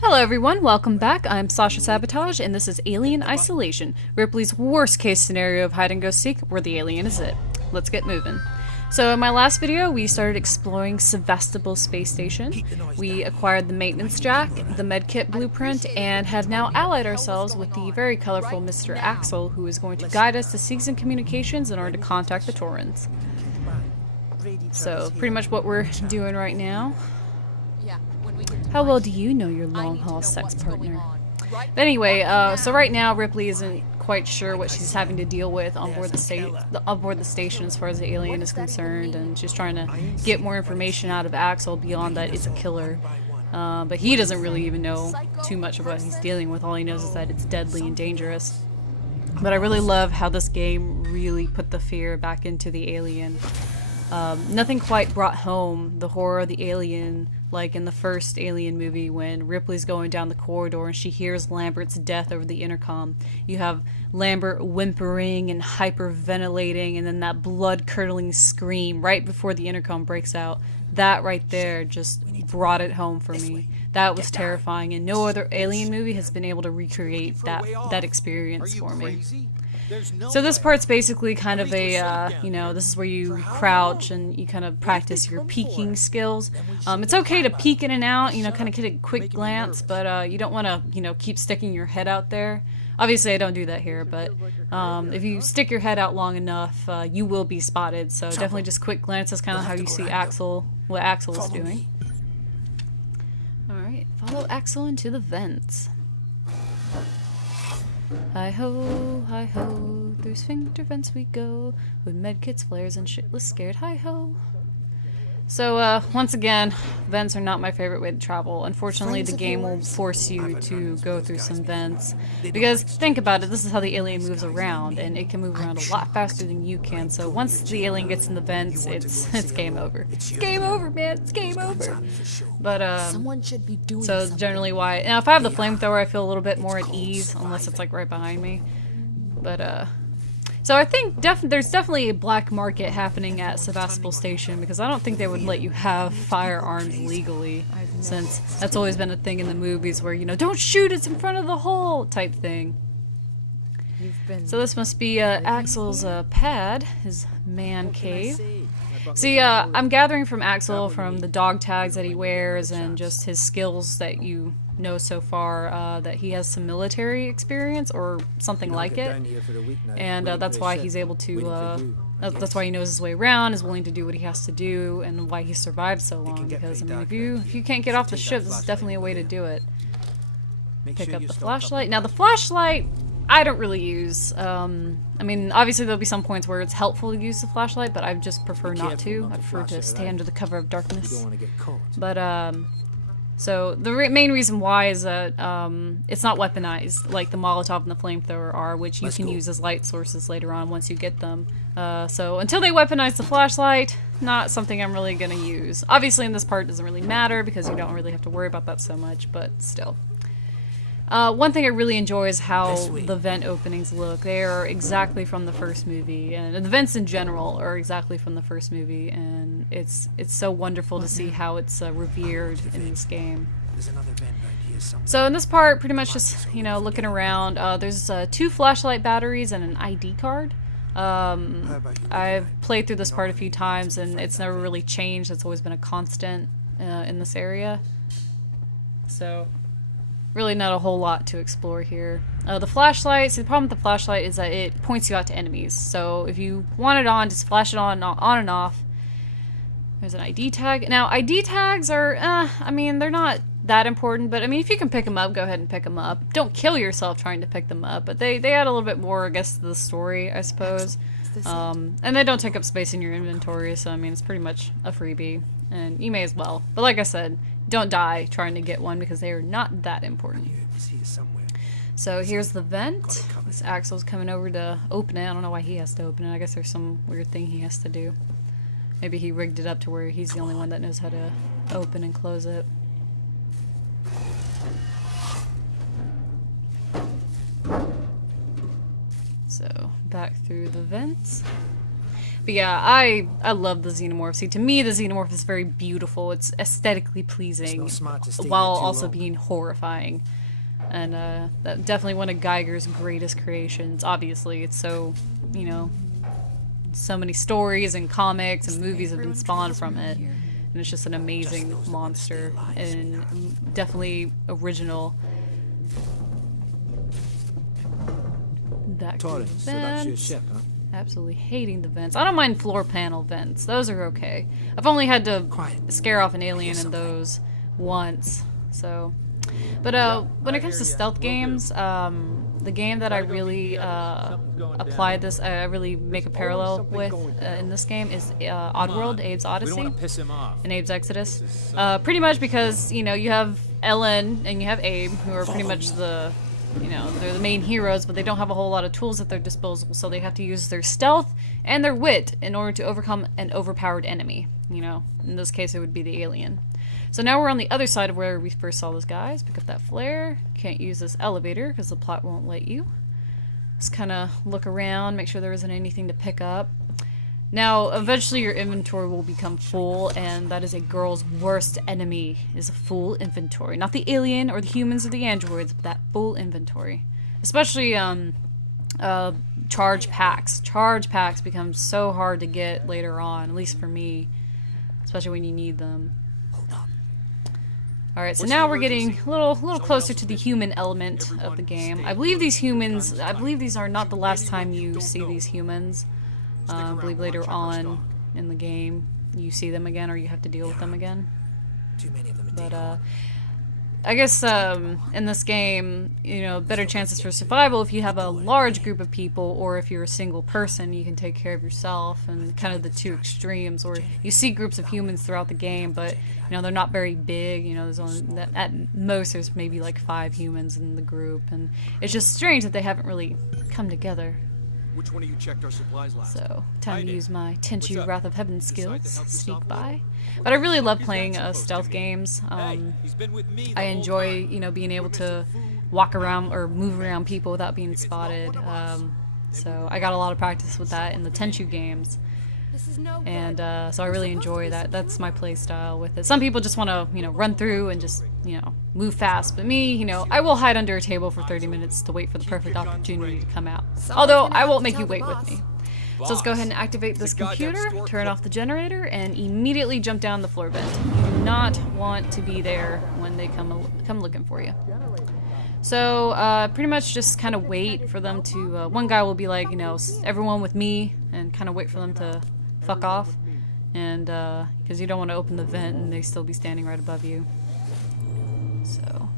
Hello everyone, welcome back. I'm Sasha Sabotage, and this is Alien Isolation, Ripley's worst case scenario of hide and go seek, where the alien is it. Let's get moving. So in my last video, we started exploring Sevastopol Space Station. We acquired the maintenance jack, the medkit blueprint, and have now allied ourselves with the very colorful Mr. Axel, who is going to guide us to Seegson Communications in order to contact the Torrens. So pretty much what we're doing right now. How well do you know your long-haul sex partner? But anyway, so right now Ripley isn't quite sure what she's having to deal with on board the station as far as the alien is concerned, and she's trying to get more information out of Axel beyond that it's a killer. But he doesn't really even know too much of what he's dealing with. All he knows is that it's deadly and dangerous. But I really love how this game really put the fear back into the alien. Nothing quite brought home the horror of the alien like in the first Alien movie when Ripley's going down the corridor and she hears Lambert's death over the intercom. You have Lambert whimpering and hyperventilating, and then that blood-curdling scream right before the intercom breaks out. That right there just brought it home for me. That was terrifying, and no other Alien movie has been able to recreate that experience for me. So this part's basically kind of a, this is where you crouch and you kind of practice your peeking skills. It's okay to peek in and out, kind of get a quick glance, but you don't want to, keep sticking your head out there. Obviously I don't do that here, but if you stick your head out long enough, you will be spotted. So definitely just quick glance. That's kind of how you see what Axel is doing. Alright, follow Axel into the vents. Hi-ho, hi-ho, through sphincter vents we go, with medkits, flares, and shitless scared, hi-ho. So, once again, vents are not my favorite way to travel. Unfortunately, the game will force you to go through some vents. Because, think about it, this is how the alien moves around, and it can move around a lot faster than you can. So once the alien gets in the vents, it's game over. It's game over, man, it's game over. But, so generally why... Now, if I have the flamethrower, I feel a little bit more at ease, unless it's, like, right behind me. But, so I think there's definitely a black market happening at Sevastopol Station, because I don't think they would let you have firearms legally, since that's always been a thing in the movies where, don't shoot, it's in front of the hole type thing. So this must be Axel's pad, his man cave. See, I'm gathering from Axel from the dog tags that he wears and just his skills that you know so far, that he has some military experience or something like it, and that's why he's able to, that's why he knows his way around, is willing to do what he has to do, and why he survived so long, because, I mean, if you can't get off the ship, this is definitely a way to do it. Pick up the flashlight. Now, the flashlight, I don't really use. I mean, obviously there'll be some points where it's helpful to use the flashlight, but I just prefer not to. I prefer to stay under the cover of darkness. But, so the main reason why is that it's not weaponized like the Molotov and the flamethrower are, which you can use as light sources later on once you get them. So until they weaponize the flashlight, not something I'm really going to use. Obviously in this part it doesn't really matter because you don't really have to worry about that so much, but still. One thing I really enjoy is how the vent openings look. They are exactly from the first movie, and the vents in general are exactly from the first movie, and it's so wonderful to see how it's revered in this game. So in this part, pretty much just, looking around, there's 2 flashlight batteries and an ID card. I've played through this part a few times, and it's never really changed. It's always been a constant in this area. So... really not a whole lot to explore here. The flashlight, see the problem with the flashlight is that it points you out to enemies. So if you want it on, just flash it on and off. There's an ID tag. Now ID tags are, I mean, they're not that important, but I mean, if you can pick them up, go ahead and pick them up. Don't kill yourself trying to pick them up, but they add a little bit more, I guess, to the story, I suppose. And they don't take up space in your inventory, so I mean, it's pretty much a freebie, and you may as well. But like I said, don't die trying to get one because they are not that important. So here's the vent. This Axel's coming over to open it. I don't know why he has to open it. I guess there's some weird thing he has to do. Maybe he rigged it up to where he's the only one that knows how to open and close it. So back through the vents. But yeah, I love the xenomorph. See, to me, the xenomorph is very beautiful. It's aesthetically pleasing, while also being horrifying. And that definitely one of Geiger's greatest creations. Obviously, it's so, you know, so many stories and comics and movies have been spawned from it. And it's just an amazing monster and definitely original. That Torrens, so that's your ship, huh? Absolutely hating the vents. I don't mind floor panel vents. Those are okay. I've only had to scare off an alien in those once. So, but when it comes to stealth games, the game that I really apply this, I really make a parallel with in this game is Oddworld, Abe's Odyssey, and Abe's Exodus. Pretty much because, you know, you have Ellen and you have Abe, who are pretty much the, you know, they're the main heroes, but they don't have a whole lot of tools at their disposal, so they have to use their stealth and their wit in order to overcome an overpowered enemy. You know, in this case it would be the alien. So now we're on the other side of where we first saw those guys. Pick up that flare. Can't use this elevator because the plot won't let you. Just kind of look around, make sure there isn't anything to pick up. Now, eventually your inventory will become full, and that is a girl's worst enemy, is a full inventory. Not the alien or the humans or the androids, but that full inventory. Especially charge packs. Charge packs become so hard to get later on, at least for me. Especially when you need them. Alright, so now we're getting a little closer to the human element of the game. I believe these humans, these are not the last time you see these humans. I believe later on in the game you see them again, or you have to deal with them again. But I guess in this game, you know, better chances for survival if you have a large group of people, or if you're a single person, you can take care of yourself, and kind of the two extremes. Or you see groups of humans throughout the game, but you know they're not very big. You know, there's only at most there's maybe like 5 humans in the group, and it's just strange that they haven't really come together. Which one of you checked our supplies last? So, time to use my Tenchu Wrath of Heaven skills, sneak by. But I really love playing stealth games. I enjoy, you know, being able to walk around or move around people without being spotted. So I got a lot of practice with that in the Tenchu games. And so I really enjoy that. That's my play style with it. Some people just want to, you know, run through and just, you know, move fast. But me, you know, I will hide under a table for 30 minutes to wait for the perfect opportunity to come out. Although I won't make you wait with me. So let's go ahead and activate this computer, turn off the generator, and immediately jump down the floor vent. You do not want to be there when they come looking for you. So pretty much just kind of wait for them to. One guy will be like, you know, everyone with me, and kind of wait for them to fuck off, and because you don't want to open the vent and they still be standing right above you. So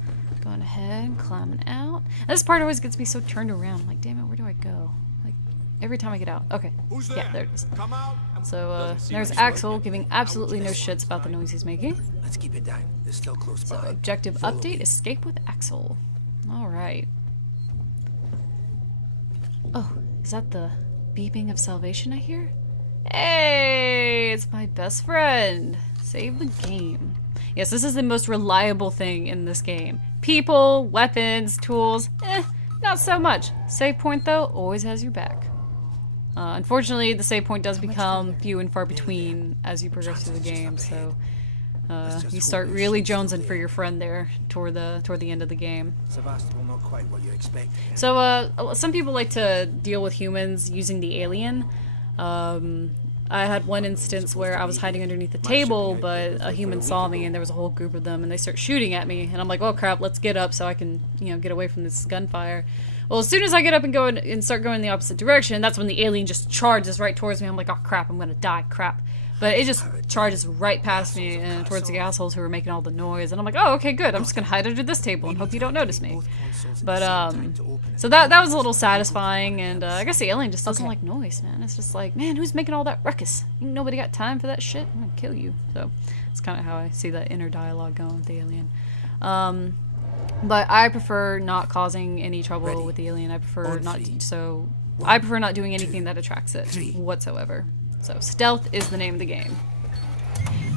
going ahead and climbing out. And this part always gets me so turned around. I'm like, damn it, where do I go? Like every time I get out. Okay, yeah, there it is. So there's Axel giving absolutely no shits about the noise he's making. Let's keep it down. They're still close by. So objective update: escape with Axel. All right. Oh, is that the beeping of salvation I hear? Hey, it's my best friend. Save the game. Yes, this is the most reliable thing in this game. People, weapons, tools, not so much. Save point, though, always has your back. Unfortunately, the save point does become few and far between as you progress through the game, so you start really jonesing for your friend there toward the end of the game. Not quite what you expect. So, some people like to deal with humans using the alien. I had one instance where I was hiding underneath the table, but a human saw me and there was a whole group of them and they start shooting at me, and I'm like, oh crap, let's get up so I can, you know, get away from this gunfire. Well, as soon as I get up and go and start going in the opposite direction, that's when the alien just charges right towards me. I'm like, oh crap, I'm gonna die, crap. But it just charges right past me and towards the assholes who were making all the noise. And I'm like, oh, okay, good. I'm just going to hide under this table and hope you don't notice me. But, so that was a little satisfying. And I guess the alien just doesn't like noise, man. It's just like, man, who's making all that ruckus? Ain't nobody got time for that shit. I'm going to kill you. So that's kind of how I see that inner dialogue going with the alien. But I prefer not causing any trouble with the alien. I prefer not doing anything that attracts it whatsoever. So stealth is the name of the game.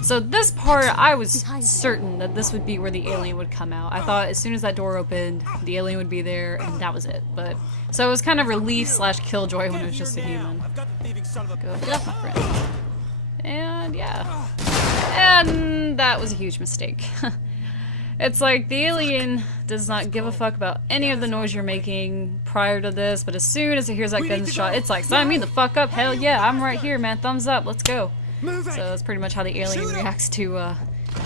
So this part, I was certain that this would be where the alien would come out. I thought as soon as that door opened, the alien would be there, and that was it. But so it was kind of relief slash killjoy when it was just a human. Go get up, my friend. And yeah, and that was a huge mistake. It's like the alien does not give a fuck about any of the noise you're making prior to this, but as soon as it hears that gunshot, it's like, sign me the fuck up. Hell yeah, I'm right here, man. Thumbs up. Let's go. So that's pretty much how the alien reacts to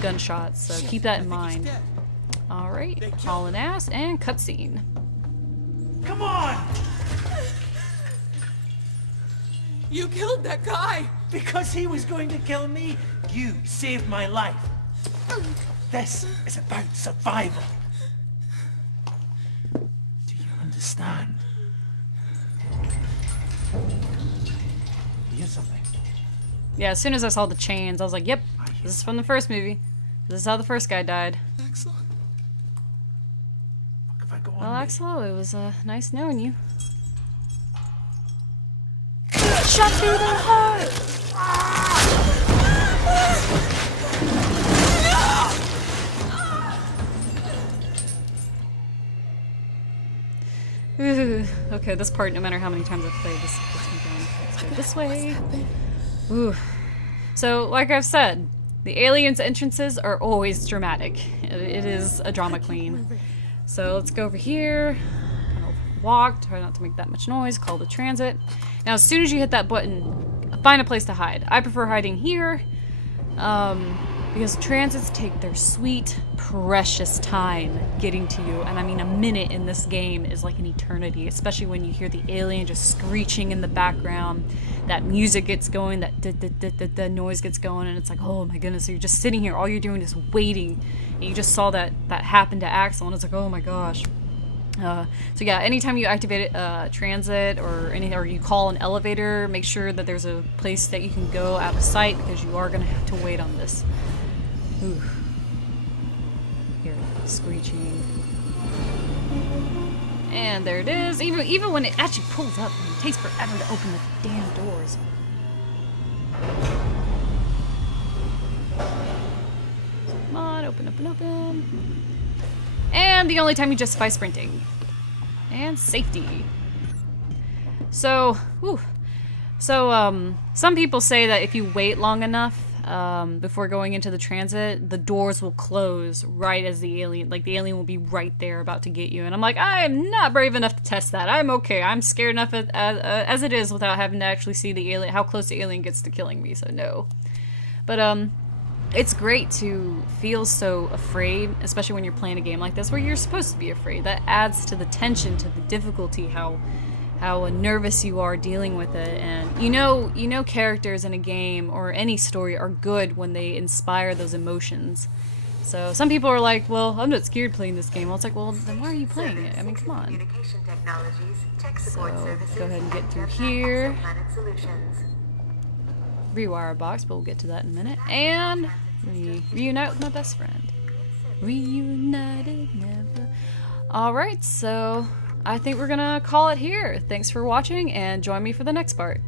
gunshots, so keep that in mind. Alright, hauling ass and cutscene. Come on! You killed that guy! Because he was going to kill me, you saved my life. This is about survival. Do you understand? Here's something. Yeah, as soon as I saw the chains, I was like, yep, this is from the first movie. This is how the first guy died. Excellent. What if I go on? Well, Axel, it was nice knowing you. Shot through the heart! Ooh, okay, this part, no matter how many times I've played this, gets me going. Let's go this way. Ooh. So, like I've said, the aliens' entrances are always dramatic. It is a drama queen. So let's go over here, kind of walk, try not to make that much noise, call the transit. Now, as soon as you hit that button, find a place to hide. I prefer hiding here, because transits take their sweet, precious time getting to you. And I mean, a minute in this game is like an eternity, especially when you hear the alien just screeching in the background. That music gets going, that noise gets going, and it's like, oh my goodness, so you're just sitting here, all you're doing is waiting. And you just saw that happen to Axel, and it's like, oh my gosh. So yeah, anytime you activate transit or anything, or you call an elevator, make sure that there's a place that you can go out of sight, because you are going to have to wait on this. Ooh. Hear it screeching. And there it is. Even when it actually pulls up, it takes forever to open the damn doors. Come on, open, open, open. And the only time you justify sprinting. And safety. So, whew. So, some people say that if you wait long enough before going into the transit, the doors will close right as the alien will be right there about to get you. And I'm like, I am not brave enough to test that. I'm okay. I'm scared enough as it is without having to actually see the alien, how close the alien gets to killing me. So no. But it's great to feel so afraid, especially when you're playing a game like this where you're supposed to be afraid. That adds to the tension, to the difficulty, how nervous you are dealing with it. And you know characters in a game or any story are good when they inspire those emotions. So some people are like, well, I'm not scared playing this game. Well, it's like, well, then why are you playing it? I mean, come on. So go ahead and get through here. Rewire a box, but we'll get to that in a minute. And reunite with my best friend. Reunited never. Alright, so I think we're gonna call it here. Thanks for watching, and join me for the next part.